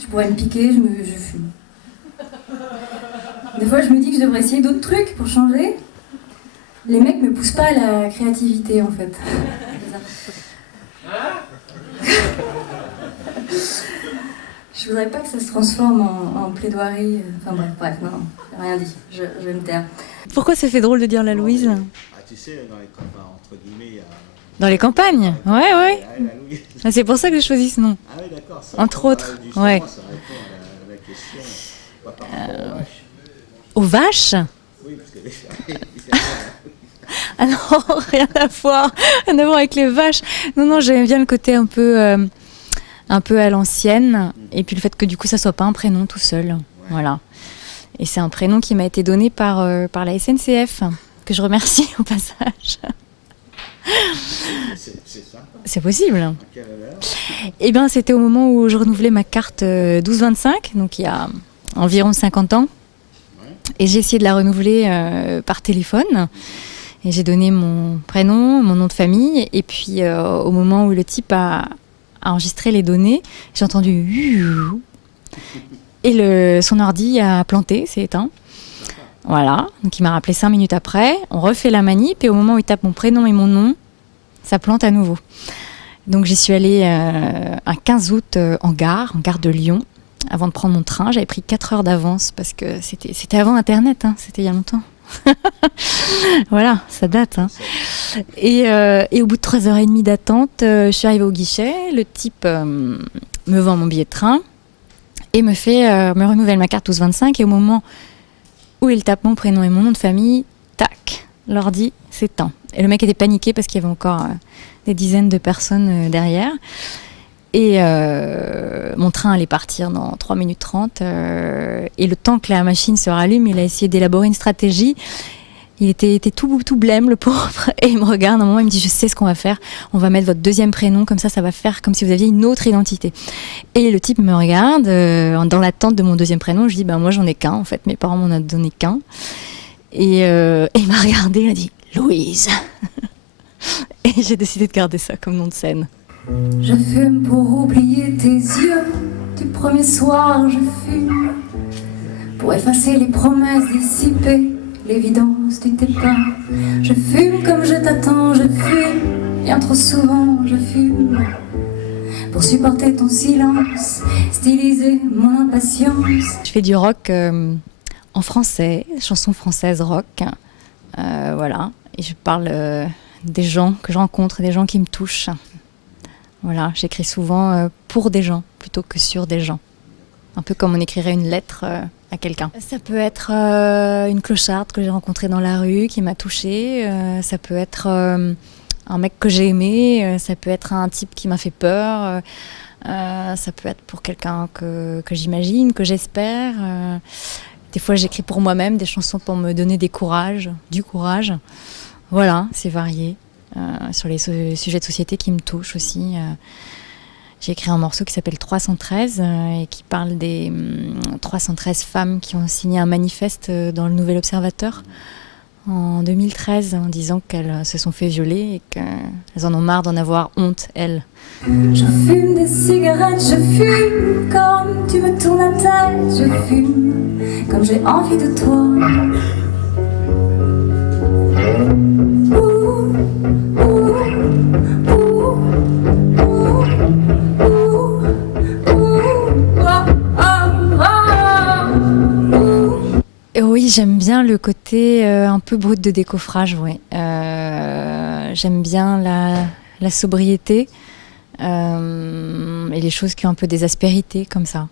Je pourrais me piquer, je fume. Des fois, je me dis que je devrais essayer d'autres trucs pour changer. Les mecs me poussent pas à la créativité, en fait. Je voudrais pas que ça se transforme en plaidoirie. Enfin bref, non, j'ai rien dit. Je vais me taire. Pourquoi ça fait drôle de dire la Louise ? Tu sais, dans les campagnes, entre guillemets, il y a... Dans les campagnes ? Ouais. la Louise. Ah, c'est pour ça que j'ai choisi ce nom. Ah oui, d'accord. Entre autres, ouais. Ça répond à la question, pas par rapport Aux vaches ? Oui, parce que Ah non, rien à voir avec les vaches. Non, j'aime bien le côté un peu à l'ancienne, et puis le fait que du coup ça soit pas un prénom tout seul, voilà. Et c'est un prénom qui m'a été donné par la SNCF, que je remercie au passage. c'est ça. C'est possible. À quelle heure? Eh bien, c'était au moment où je renouvelais ma carte 12-25, donc il y a environ 50 ans. Et j'ai essayé de la renouveler par téléphone. Et j'ai donné mon prénom, mon nom de famille. Et puis, au moment où le type a enregistré les données, j'ai entendu... Et son ordi a planté, s'est éteint. Voilà. Donc, il m'a rappelé 5 minutes après. On refait la manip. Et au moment où il tape mon prénom et mon nom, ça plante à nouveau. Donc, j'y suis allée un 15 août en gare de Lyon. Avant de prendre mon train, j'avais pris 4 heures d'avance parce que c'était avant Internet, hein, c'était il y a longtemps. Voilà, ça date. Hein. Et au bout de 3h30 d'attente, je suis arrivée au guichet. Le type me vend mon billet de train et me renouvelle ma carte 12-25. Et au moment où il tape mon prénom et mon nom de famille, tac, l'ordi s'éteint. Et le mec était paniqué parce qu'il y avait encore des dizaines de personnes derrière. Et mon train allait partir dans 3 minutes 30. Et le temps que la machine se rallume, il a essayé d'élaborer une stratégie. Il était tout blême, le pauvre. Et il me regarde, à un moment, il me dit « Je sais ce qu'on va faire. On va mettre votre deuxième prénom, comme ça va faire comme si vous aviez une autre identité. » Et le type me regarde, dans l'attente de mon deuxième prénom. Je dis « Moi, j'en ai qu'un, en fait. Mes parents m'en ont donné qu'un. » Et il m'a regardé, il a dit « Louise. » Et j'ai décidé de garder ça comme nom de scène. Je fume pour oublier tes yeux. Du premier soir, je fume pour effacer les promesses dissipées, l'évidence du départ. Je fume comme je t'attends, je fume. Bien trop souvent, je fume pour supporter ton silence, styliser mon impatience. Je fais du rock en français, chansons françaises rock. Voilà. Et je parle des gens que je rencontre, des gens qui me touchent. Voilà, j'écris souvent pour des gens plutôt que sur des gens. Un peu comme on écrirait une lettre à quelqu'un. Ça peut être une clocharde que j'ai rencontrée dans la rue qui m'a touchée. Ça peut être un mec que j'ai aimé. Ça peut être un type qui m'a fait peur. Ça peut être pour quelqu'un que j'imagine, que j'espère. Des fois, j'écris pour moi-même des chansons pour me donner du courage. Voilà, c'est varié. Sur les sujets de société qui me touchent aussi. J'ai écrit un morceau qui s'appelle 313 et qui parle des 313 femmes qui ont signé un manifeste dans le Nouvel Observateur en 2013 en disant qu'elles se sont fait violer et qu'elles en ont marre d'en avoir honte, elles. Je fume des cigarettes, je fume comme tu me tournes la tête, je fume comme j'ai envie de toi. Oui, j'aime bien le côté un peu brut de décoffrage, ouais. J'aime bien la sobriété et les choses qui ont un peu des aspérités comme ça.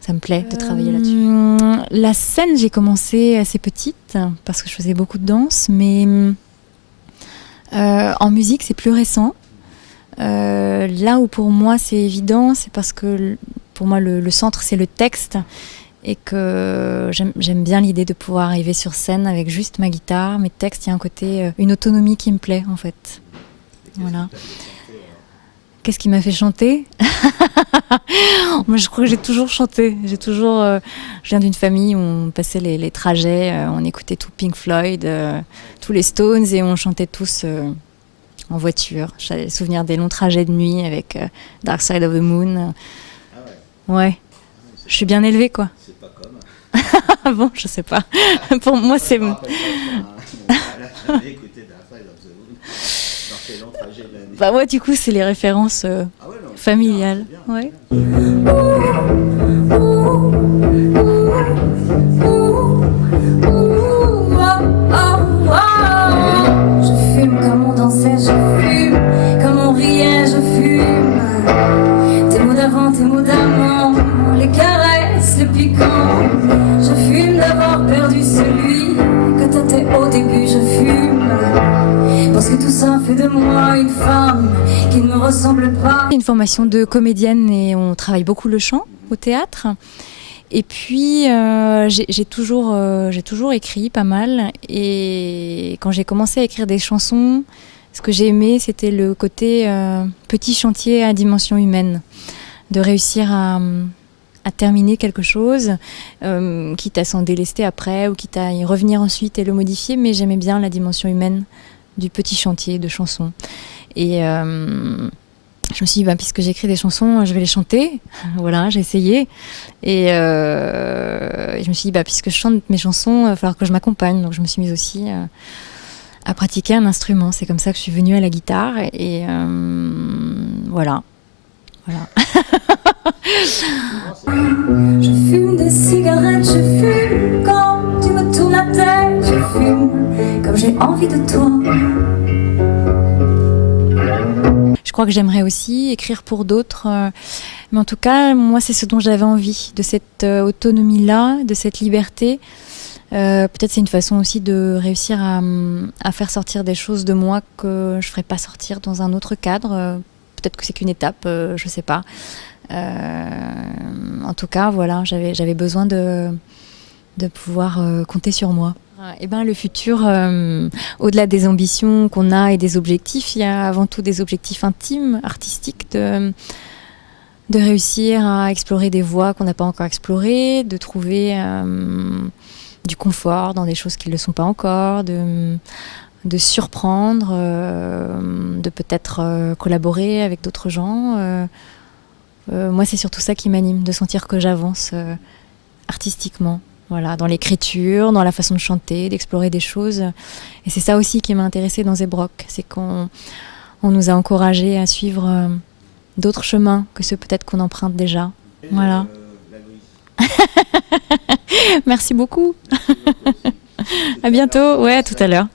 Ça me plaît de travailler là-dessus. La scène, j'ai commencé assez petite parce que je faisais beaucoup de danse, mais en musique, c'est plus récent. Là où pour moi c'est évident, c'est parce que pour moi le centre c'est le texte. Et que j'aime bien l'idée de pouvoir arriver sur scène avec juste ma guitare, mes textes, il y a un côté, une autonomie qui me plaît en fait. Voilà. Qu'est-ce qui m'a fait chanter ? Moi je crois que j'ai toujours chanté. Je viens d'une famille où on passait les trajets, on écoutait tout Pink Floyd, tous les Stones et on chantait tous en voiture. J'ai le souvenir des longs trajets de nuit avec Dark Side of the Moon. Ouais. Je suis bien élevée, quoi. C'est pas comme. Ah bon, je sais pas. Pour moi, c'est... Je me rappelle pas qu'on a écouté d'un Fight of the Moon dans quel long trajet de l'année. Bah ouais, du coup, c'est les références Ah ouais, non, c'est familiales. bien, c'est bien. Ouais. Je fume comme on dansait, je fume comme on riait, je fume. Tes mots d'avant, tes mots d'amant, les caresses, le piquant. Je fume d'avoir perdu celui que t'étais au début, je fume. Parce que tout ça fait de moi une femme qui ne me ressemble pas. J'ai une formation de comédienne et on travaille beaucoup le chant au théâtre. Et puis, j'ai toujours écrit pas mal. Et quand j'ai commencé à écrire des chansons, ce que j'ai aimé, c'était le côté petit chantier à dimension humaine. De réussir à terminer quelque chose, quitte à s'en délester après ou quitte à y revenir ensuite et le modifier. Mais j'aimais bien la dimension humaine du petit chantier de chansons. Et je me suis dit, puisque j'écris des chansons, je vais les chanter. Voilà, j'ai essayé. Et je me suis dit, puisque je chante mes chansons, il va falloir que je m'accompagne. Donc je me suis mise aussi à pratiquer un instrument. C'est comme ça que je suis venue à la guitare. Et voilà. Je fume des cigarettes, je fume quand tu me tournes la tête. Je fume comme j'ai envie de toi. Je crois que j'aimerais aussi écrire pour d'autres. Mais en tout cas, moi, c'est ce dont j'avais envie, de cette autonomie-là, de cette liberté. Peut-être c'est une façon aussi de réussir à faire sortir des choses de moi que je ne ferais pas sortir dans un autre cadre. Peut-être que c'est qu'une étape, je ne sais pas. En tout cas, voilà, j'avais besoin de pouvoir compter sur moi. Eh ben, le futur, au-delà des ambitions qu'on a et des objectifs, il y a avant tout des objectifs intimes, artistiques, de réussir à explorer des voies qu'on n'a pas encore explorées, de trouver du confort dans des choses qui ne le sont pas encore, de surprendre, de peut-être collaborer avec d'autres gens. Moi, c'est surtout ça qui m'anime, de sentir que j'avance artistiquement. Voilà, dans l'écriture, dans la façon de chanter, d'explorer des choses. Et c'est ça aussi qui m'a intéressée dans Zebrock, c'est qu'on nous a encouragés à suivre d'autres chemins que ceux peut-être qu'on emprunte déjà. Voilà. Merci beaucoup. À bientôt. Ouais, à tout à l'heure.